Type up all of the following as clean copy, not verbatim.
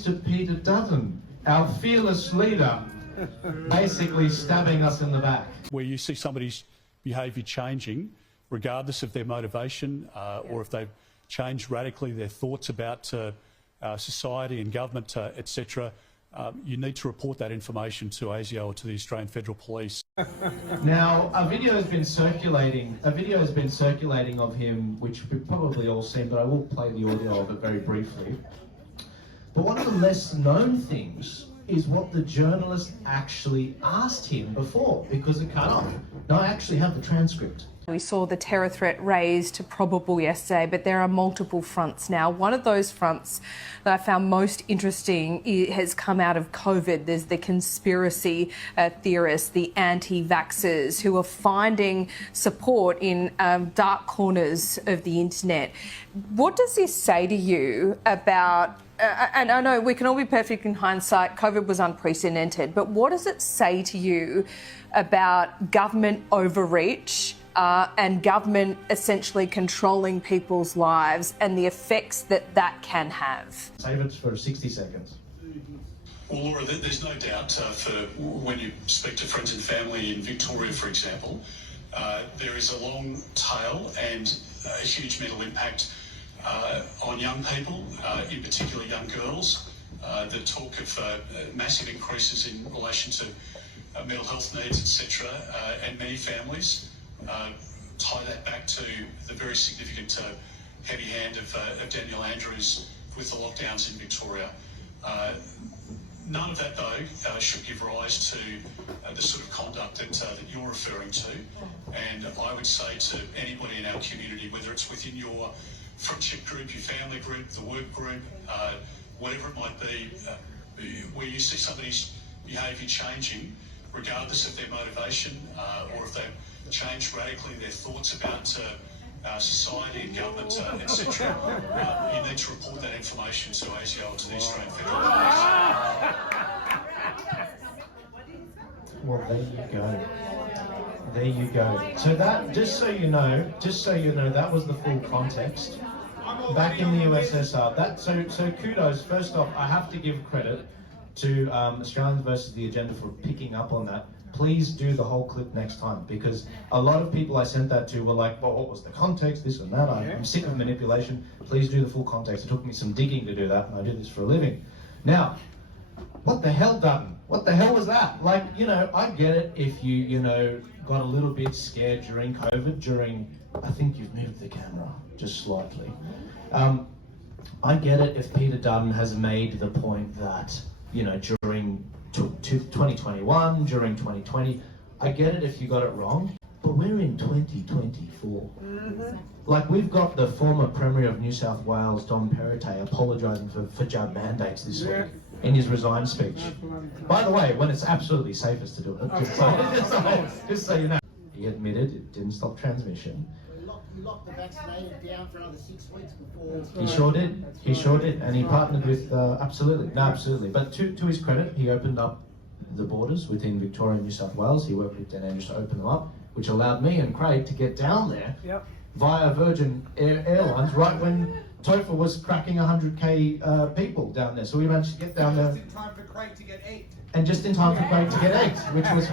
Mr. Peter Dutton, our fearless leader, basically stabbing us in the back. Where you see somebody's behaviour changing, regardless of their motivation or if they've changed radically their thoughts about society and government, etc., you need to report that information to ASIO or to the Australian Federal Police. Now, a video has been circulating of him, which we've probably all seen, but I will play the audio of it very briefly. But one of the less known things is what the journalist actually asked him before, because it cut off. Now, I actually have the transcript. We saw the terror threat raised to probable yesterday, but there are multiple fronts now. One of those fronts that I found most interesting has come out of COVID. There's the conspiracy theorists, the anti-vaxxers, who are finding support in dark corners of the internet. What does this say to you about, and I know we can all be perfect in hindsight, COVID was unprecedented, but what does it say to you about government overreach and government essentially controlling people's lives and the effects that that can have? Save it for 60 seconds. Well, Laura, there's no doubt for when you speak to friends and family in Victoria, for example, there is a long tail and a huge mental impact on young people, in particular young girls. The talk of massive increases in relation to mental health needs, etc., and many families tie that back to the very significant heavy hand of Daniel Andrews with the lockdowns in Victoria. None of that, though, should give rise to the sort of conduct that you're referring to. And I would say to anybody in our community, whether it's within your friendship group, your family group, the work group, whatever it might be, where you see somebody's behaviour changing, regardless of their motivation or if they've changed radically their thoughts about society and government, etc., you need to report that information to ASIO or to the Australian Federal Police. Well, there you go. There you go. So that, just so you know, that was the full context. Back in the USSR, so kudos. First off, I have to give credit to Australians versus the Agenda for picking up on that. Please do the whole clip next time, because a lot of people I sent that to were like, well, what was the context, this and that, I'm sick of manipulation, please do the full context. It took me some digging to do that, and I do this for a living. Now, what the hell, Dutton? What the hell was that? Like, I get it if you got a little bit scared during COVID, I think you've moved the camera just slightly. I get it if Peter Dutton has made the point that, during 2021, during 2020, I get it if you got it wrong, but we're in 2024. Like, we've got the former Premier of New South Wales, Dom Perrottet, apologising for jab mandates this week in his resign speech. By the way, when it's absolutely safest to do it, just so you know. He admitted it didn't stop transmission. We locked the vaccinated down for another 6 weeks before. He sure did, and he partnered with, absolutely. But to his credit, he opened up the borders within Victoria and New South Wales. He worked with Dan Andrews to open them up, which allowed me and Craig to get down there via Virgin Airlines right when Topher was cracking 100k people down there. So we managed to get down there. Just in time for Craig to get 8. And just in time for Craig to get 8,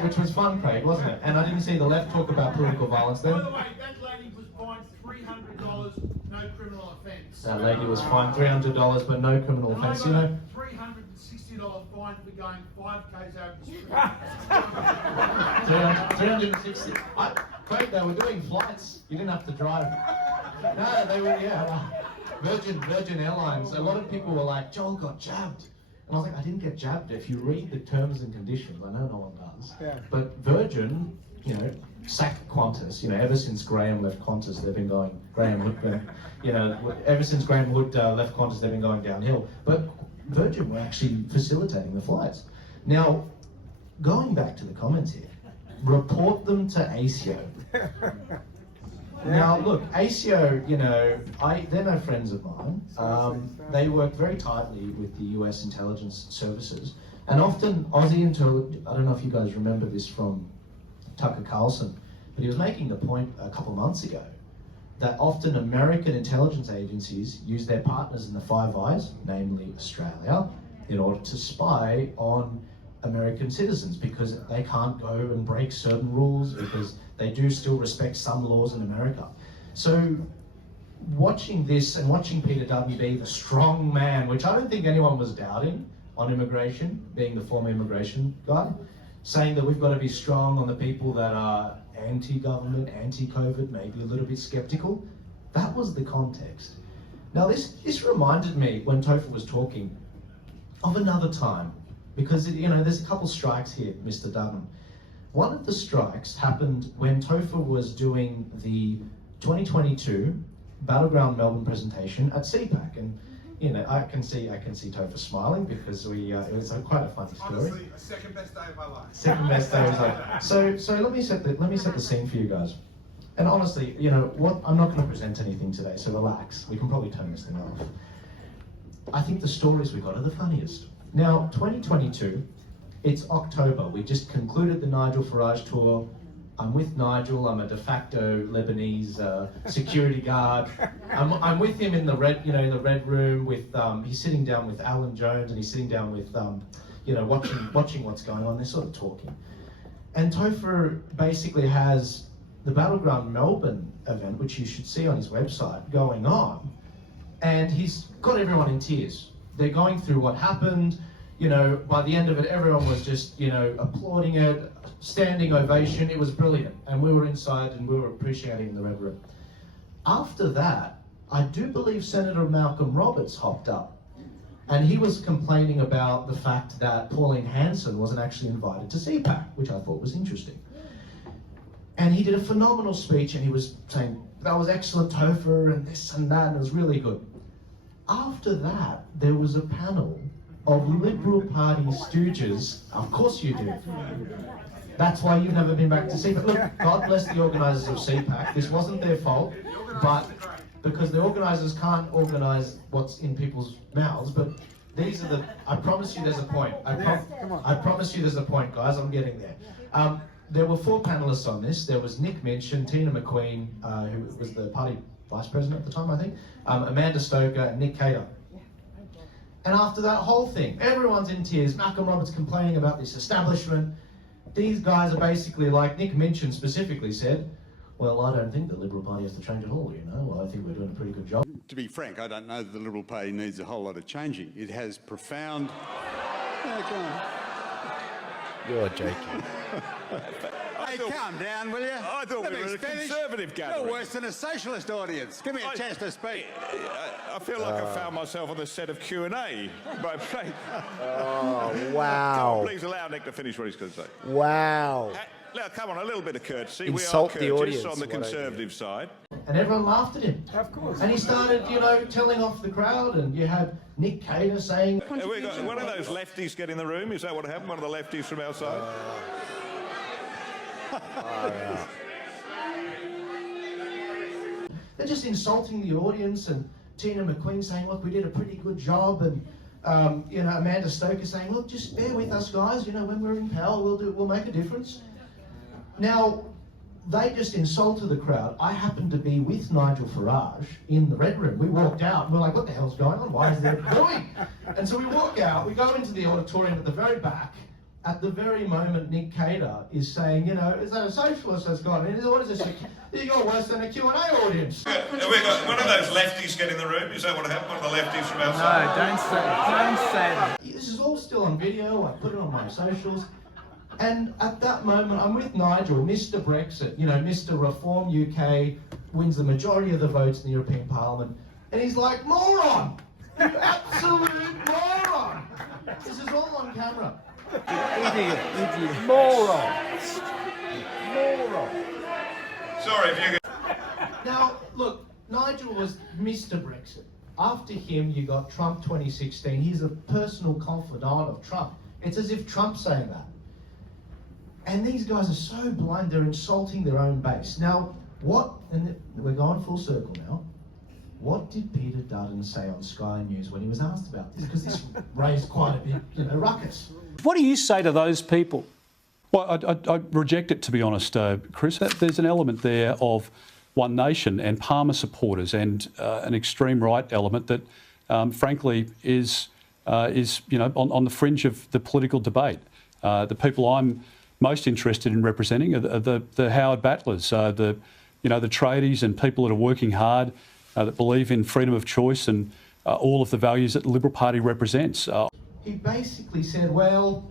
which was fun, Craig, wasn't it? And I didn't see the left talk about political violence then. By the way, that lady was fined $300, no criminal offence. That lady was fined $300, but no criminal offence. $360 fine for going 5k's over the street. 360. Craig, they were doing flights. You didn't have to drive. No, they were, Virgin Airlines. A lot of people were like, Joel got jabbed. And I was like, I didn't get jabbed. If you read the terms and conditions, I know no one does. But Virgin, sacked Qantas. Ever since Graham left Qantas, they've been going, ever since Graham Hood left Qantas, they've been going downhill. But Virgin were actually facilitating the flights. Now, going back to the comments here, report them to ASIO. Now, look, ASIO, they're no friends of mine. They work very tightly with the US intelligence services. And often Aussie I don't know if you guys remember this from Tucker Carlson, but he was making the point a couple of months ago that often American intelligence agencies use their partners in the Five Eyes, namely Australia, in order to spy on American citizens, because they can't go and break certain rules, because they do still respect some laws in America. So watching this and watching Peter Dutton be the strong man, which I don't think anyone was doubting on immigration, being the former immigration guy, saying that we've got to be strong on the people that are anti-government, anti-COVID, maybe a little bit skeptical. That was the context. Now this reminded me, when Topher was talking, of another time, because there's a couple strikes here, Mr. Dutton. One of the strikes happened when Topher was doing the 2022 Battleground Melbourne presentation at CPAC, and I can see Topher smiling, because it was quite a funny story. Honestly, a second best day of my life. Second best day of his life. So let me set the scene for you guys. And honestly, what, I'm not going to present anything today, so relax. We can probably turn this thing off. I think the stories we got are the funniest. Now, 2022, it's October. We just concluded the Nigel Farage tour. I'm with Nigel. I'm a de facto Lebanese security guard. I'm with him in the red, in the red room. With he's sitting down with Alan Jones, and he's sitting down with, watching what's going on. They're sort of talking, and Topher basically has the Battleground Melbourne event, which you should see on his website, going on, and he's got everyone in tears. They're going through what happened. By the end of it, everyone was just, applauding it, standing ovation. It was brilliant. And we were inside and we were appreciating it in the red room. After that, I do believe Senator Malcolm Roberts hopped up, and he was complaining about the fact that Pauline Hanson wasn't actually invited to CPAC, which I thought was interesting. And he did a phenomenal speech, and he was saying, that was excellent, Topher, and this and that, and it was really good. After that, there was a panel of Liberal Party stooges. Of course you do. That's why you've never been back to CPAC. Look, God bless the organisers of CPAC. This wasn't their fault, but because the organisers can't organise what's in people's mouths, but these are I promise you there's a point. I promise you there's a point, guys. I'm getting there. There were 4 panellists on this. There was Nick Minchin, Tina McQueen, who was the party vice president at the time, I think, Amanda Stoker, and Nick Cater. And after that whole thing, everyone's in tears. Malcolm Roberts complaining about this establishment. These guys are basically, like Nick Minchin specifically said, well, I don't think the Liberal Party has to change at all, Well, I think we're doing a pretty good job. To be frank, I don't know that the Liberal Party needs a whole lot of changing. It has profound... Oh, go on. You're joking. Hey, calm down, will you? I thought we were a Conservative gathering. You're worse than a socialist audience. Give me a chance to speak. I feel like I found myself on the set of Q&A. Oh, wow. Please allow Nick to finish what he's going to say. Wow. Now, come on, a little bit of courtesy. Insult we are the courteous audience, on the what I Conservative side. And everyone laughed at him. Of course. And he started, telling off the crowd, and you had Nick Cater saying... We got one of those lefties get in the room. Is that what happened? One of the lefties from outside? They're just insulting the audience, and Tina McQueen saying, look, we did a pretty good job, and Amanda Stoker saying, look, just bear with us, guys, when we're in power, we'll make a difference. Now, they just insulted the crowd. I happened to be with Nigel Farage in the red room. We walked out, and we're like, what the hell's going on? Why is there booing? And so we walk out, we go into the auditorium at the very back. At the very moment, Nick Cater is saying, is that a socialist that's gone in? What is this? You're worse than a Q&A audience. We got one of those lefties get in the room. Is that what happened? One of the lefties from outside? No, don't say that. This is all still on video. I put it on my socials. And at that moment, I'm with Nigel, Mr. Brexit, Mr. Reform UK, wins the majority of the votes in the European Parliament. And he's like, moron! You absolute moron! This is all on camera. Idiot. Moron. Sorry if you... Now, look, Nigel was Mr. Brexit. After him, you got Trump 2016. He's a personal confidant of Trump. It's as if Trump's saying that. And these guys are so blind, they're insulting their own base. Now, and we're going full circle now, what did Peter Dutton say on Sky News when he was asked about this? Because this raised quite a bit, ruckus. What do you say to those people? Well, I reject it, to be honest, Chris. There's an element there of One Nation and Palmer supporters and an extreme right element that, frankly, is is, you know, on the fringe of the political debate. The people I'm most interested in representing are the Howard Battlers, the tradies and people that are working hard, that believe in freedom of choice and all of the values that the Liberal Party represents. He basically said, well,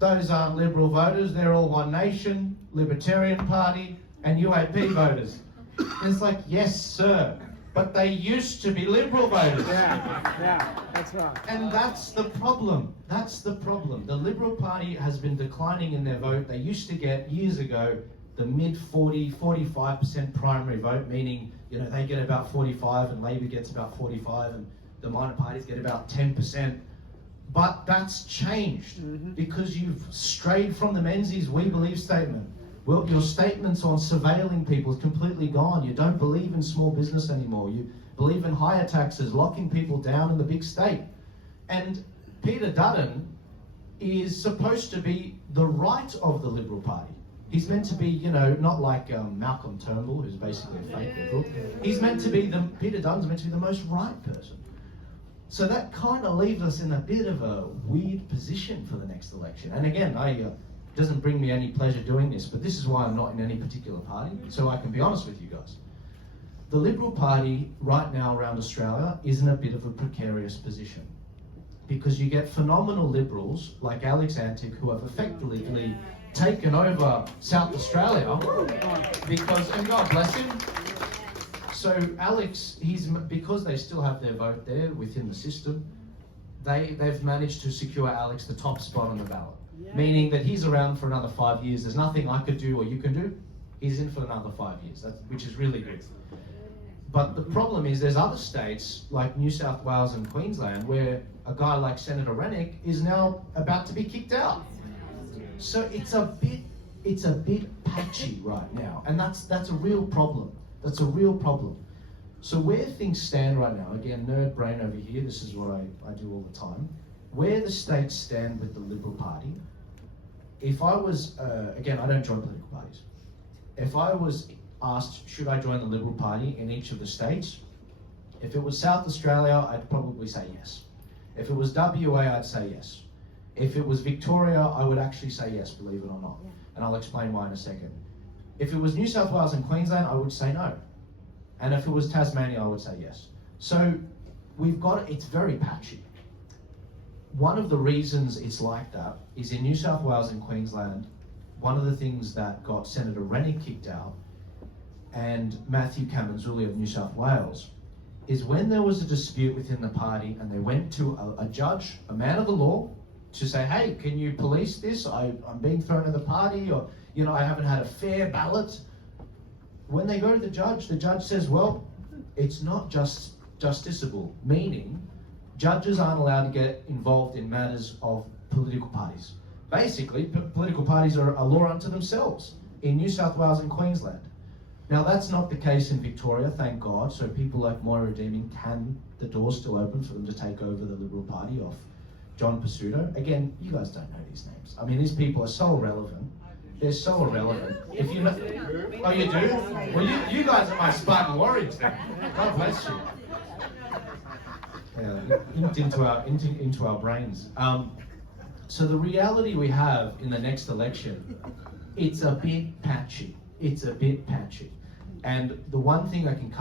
those aren't Liberal voters, they're all One Nation, Libertarian Party and UAP voters. And it's like, yes, sir, but they used to be Liberal voters. Yeah, that's right. And that's the problem. That's the problem. The Liberal Party has been declining in their vote. They used to get, years ago, the mid-40, 45% primary vote, meaning, you know, they get about 45 and Labor gets about 45 and the minor parties get about 10%. But that's changed because you've strayed from the Menzies We Believe statement. Well, your statements on surveilling people is completely gone. You don't believe in small business anymore. You believe in higher taxes, locking people down in the big state. And Peter Dutton is supposed to be the right of the Liberal Party. He's meant to be, you know, not like Malcolm Turnbull, who's basically a fake Liberal. He's meant to be Peter Dutton's meant to be the most right person. So that kind of leaves us in a bit of a weird position for the next election. And again, it doesn't bring me any pleasure doing this, but this is why I'm not in any particular party, so I can be honest with you guys. The Liberal Party right now around Australia is in a bit of a precarious position because you get phenomenal Liberals like Alex Antic who have effectively taken over South Australia because, and God bless him. So Alex, because they still have their vote there within the system, they've managed to secure Alex the top spot on the ballot. Meaning that he's around for another 5 years. There's nothing I could do or you can do. He's in for another 5 years, which is really good. But the problem is there's other states like New South Wales and Queensland where a guy like Senator Rennick is now about to be kicked out. So it's a bit patchy right now, and that's a real problem. That's a real problem. So where things stand right now, again, nerd brain over here, this is what I do all the time. Where the states stand with the Liberal Party, if I was, again, I don't join political parties. If I was asked, should I join the Liberal Party in each of the states? If it was South Australia, I'd probably say yes. If it was WA, I'd say yes. If it was Victoria, I would actually say yes, believe it or not. And I'll explain why in a second. If it was New South Wales and Queensland, I would say no. And if it was Tasmania, I would say yes. So it's very patchy. One of the reasons it's like that is in New South Wales and Queensland, one of the things that got Senator Rennick kicked out and Matthew Kamanzuli of New South Wales is when there was a dispute within the party and they went to a judge, a man of the law, to say, hey, can you police this? I'm being thrown in the party, or, you know, I haven't had a fair ballot. When they go to the judge says, well, it's not just justiciable, meaning judges aren't allowed to get involved in matters of political parties. Basically, political parties are a law unto themselves in New South Wales and Queensland. Now, that's not the case in Victoria, thank God, so people like Moira Deeming the door's still open for them to take over the Liberal Party off John Pizzuto. Again, you guys don't know these names. I mean, these people are so irrelevant. They're so irrelevant. If you know, oh, you do? Well, you guys are my Spartan warriors then. God bless you. Into our brains. So the reality we have in the next election, it's a bit patchy. It's a bit patchy. And the one thing I can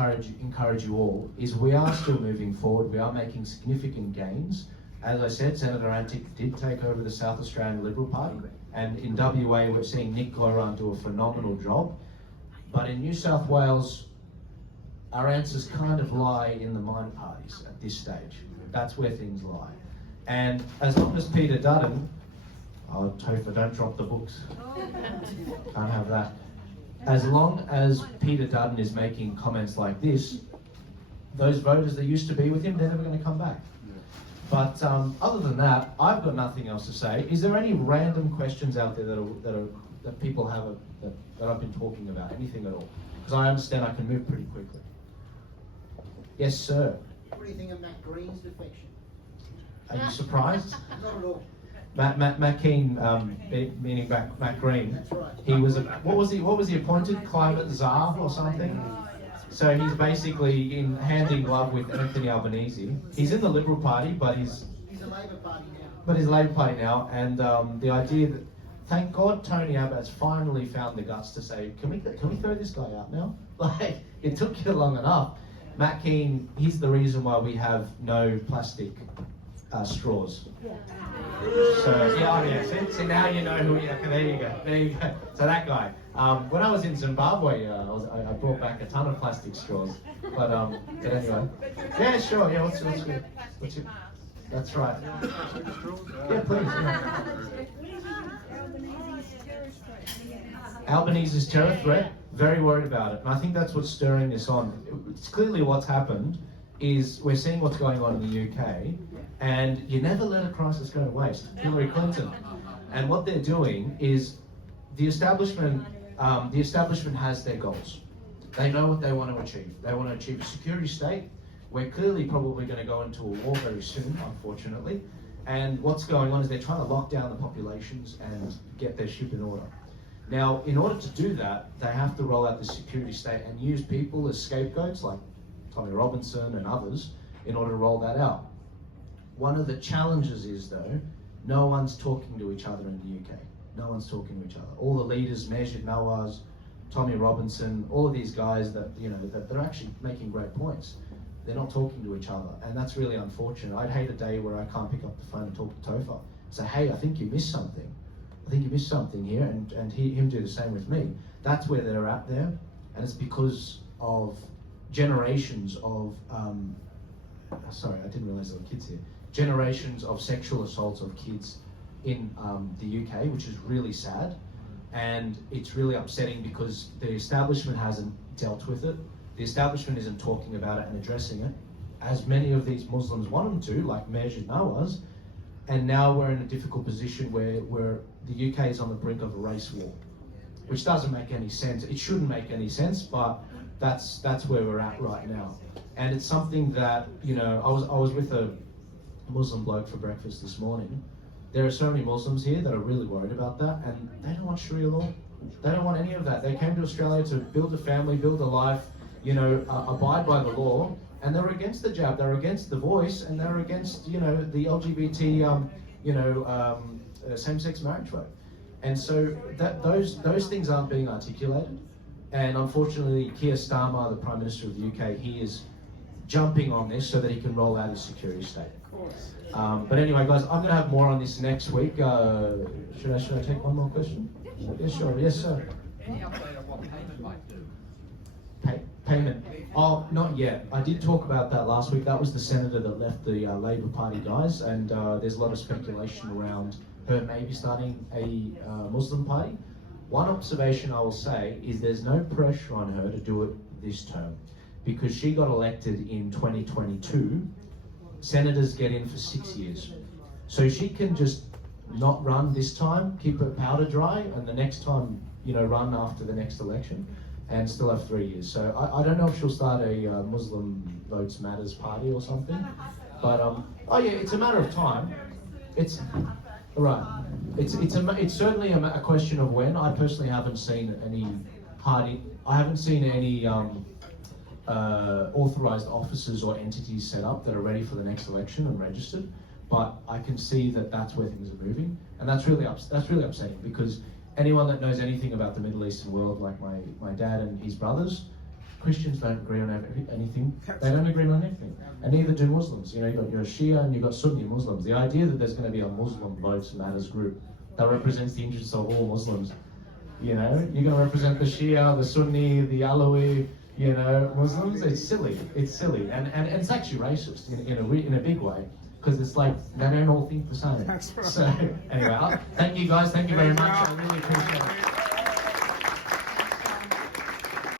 encourage you all is we are still moving forward. We are making significant gains. As I said, Senator Antic did take over the South Australian Liberal Party. And in WA, we're seeing Nick Goran do a phenomenal job. But in New South Wales, our answers kind of lie in the minor parties at this stage. That's where things lie. And as long as Peter Dutton, oh, Topher, don't drop the books. Can't have that. As long as Peter Dutton is making comments like this, those voters that used to be with him, they're never going to come back. But other than that, I've got nothing else to say. Is there any random questions out there that people have that I've been talking about? Anything at all? Because I understand I can move pretty quickly. Yes, sir. What do you think of Matt Green's defection? Are you surprised? Not at all. Matt Kean, meaning Matt Green. That's right. He was what was he appointed? Climate czar or something? So he's basically in hand in glove with Anthony Albanese. He's in the Liberal Party, but he's He's a Labor Party now. But he's Labor Party now, and the idea that, thank God Tony Abbott's finally found the guts to say, can we throw this guy out now? Like, it took you long enough. Matt Kean, he's the reason why we have no plastic straws. So, yeah, see now you know who we are. There you go. So that guy. When I was in Zimbabwe, I brought back a ton of plastic straws. But anyway. Yeah, sure. Yeah, what's your... That's right. Yeah, please. Yeah. Albanese's terror threat, very worried about it. And I think that's what's stirring this on. It's clearly what's happened is we're seeing what's going on in the UK, and you never let a crisis go to waste. Hillary Clinton. And what they're doing is the establishment has their goals. They know what they want to achieve. They want to achieve a security state. We're clearly probably going to go into a war very soon, unfortunately. And what's going on is they're trying to lock down the populations and get their ship in order. Now, in order to do that, they have to roll out the security state and use people as scapegoats like Tommy Robinson and others in order to roll that out. One of the challenges is, though, no one's talking to each other in the UK. No one's talking to each other. All the leaders, Majid Nawaz, Tommy Robinson, all of these guys that, you know, that they're actually making great points. They're not talking to each other, and that's really unfortunate. I'd hate a day where I can't pick up the phone and talk to Topher. Say, hey, I think you missed something. I think you missed something here, and him do the same with me. That's where they're at there, and it's because of generations of, sorry, I didn't realize there were kids here. Generations of sexual assaults of kids in the UK, which is really sad, and it's really upsetting because the establishment hasn't dealt with it. The establishment isn't talking about it and addressing it, as many of these Muslims want them to, like Majid Nawaz, and now we're in a difficult position where the UK is on the brink of a race war, which doesn't make any sense. It shouldn't make any sense, but that's where we're at right now. And it's something that, you know, I was with a Muslim bloke for breakfast this morning. There are so many Muslims here that are really worried about that, and they don't want Sharia law. They don't want any of that. They came to Australia to build a family, build a life, you know, abide by the law, and they're against the jab, they're against the voice, and they're against, you know, the LGBT, same-sex marriage vote. And so those things aren't being articulated, and unfortunately, Keir Starmer, the Prime Minister of the UK, he is jumping on this so that he can roll out his security state. But anyway, guys, I'm going to have more on this next week. Should I take one more question? Yeah, sure. Yes, sir. Any update on what payment might do? Payment. Oh, not yet. I did talk about that last week. That was the senator that left the Labor Party guys, and there's a lot of speculation around her maybe starting a Muslim party. One observation I will say is there's no pressure on her to do it this term, because she got elected in 2022. Senators get in for 6 years. So she can just not run this time, keep her powder dry, and the next time, you know, run after the next election, and still have 3 years. So I don't know if she'll start a Muslim Votes Matters party or something, but oh yeah, it's a matter of time. It's right. It's certainly a question of when. I personally haven't seen any party. I haven't seen any authorized offices or entities set up that are ready for the next election and registered. But I can see that that's where things are moving, and that's really upsetting, because anyone that knows anything about the Middle Eastern world, like my dad and his brothers, Christians don't agree on anything. They don't agree on anything, and neither do Muslims. You know, you've got your Shia and you've got Sunni Muslims. The idea that there's going to be a Muslim Votes Matters group that represents the interests of all Muslims, you know, you're going to represent the Shia, the Sunni, the Alawi, you know, Muslims. It's silly. It's silly, and it's actually racist in a big way. Because it's like, they don't all think the same. That's right. So, anyway, thank you guys, thank you very much, I really appreciate it.